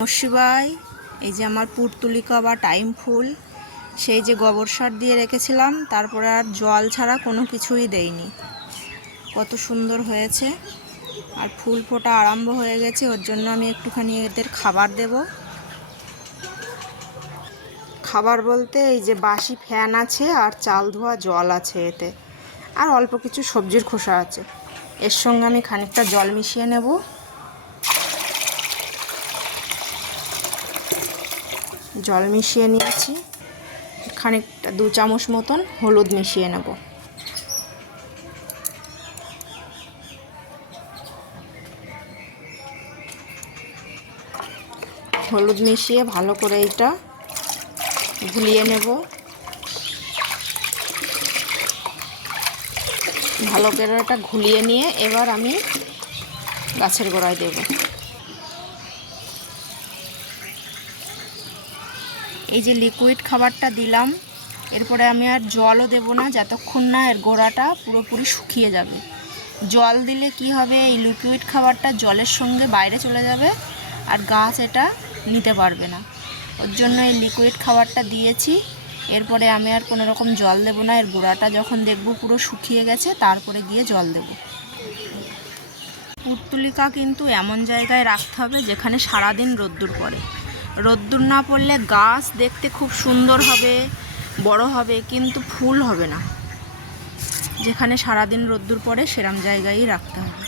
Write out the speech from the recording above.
নমস্কার। এই যে আমার পুর্তুলিকা বা টাইম ফুল, সেই যে গোবর সার দিয়ে রেখেছিলাম, তারপরে আর জল ছাড়া কোনো কিছুই দেইনি। কত সুন্দর হয়েছে, আর ফুল ফোটা আরম্ভ হয়ে গেছে। ওর জন্য আমি একটুখানি এদের খাবার দেব। খাবার বলতে এই যে বাসি ফ্যান আছে, আর চাল ধোয়া জল আছে এতে, আর অল্প কিছু সবজির খোসা আছে। এর সঙ্গে আমি খানিকটা জল মিশিয়ে নেব। জল মিশিয়ে নিয়েছি, খানিকটা 2 চামচ মতন হলুদ মিশিয়ে নেব। হলুদ মিশিয়ে ভালো করে এটা গুলিয়ে নেব। ভালো করে এটা গুলিয়ে নিয়ে এবার আমি গাছের গোড়ায় দেব। এই যে লিকুইড খাবারটা দিলাম, এরপরে আমি আর জলও দেব না যতক্ষণ না এর গোড়াটা পুরোপুরি শুকিয়ে যাবে। জল দিলে কি হবে, এই লিকুইড খাবারটা জলের সঙ্গে বাইরে চলে যাবে, আর গাছ এটা নিতে পারবে না। ওর জন্য এই লিকুইড খাবারটা দিয়েছি। এরপরে আমি আর কোনো রকম জল দেব না। এর গোড়াটা যখন দেখব পুরো শুকিয়ে গেছে, তারপরে গিয়ে জল দেব। পুর্তুলিকা কিন্তু এমন জায়গায় রাখতে হবে যেখানে সারাদিন রোদ্দুর পড়ে। রোদ্দুর না পড়লে গাছ দেখতে খুব সুন্দর হবে, বড় হবে, কিন্তু ফুল হবে না। যেখানে সারাদিন রোদ্দুর পড়ে সেরকম জায়গায়ই রাখতে হবে।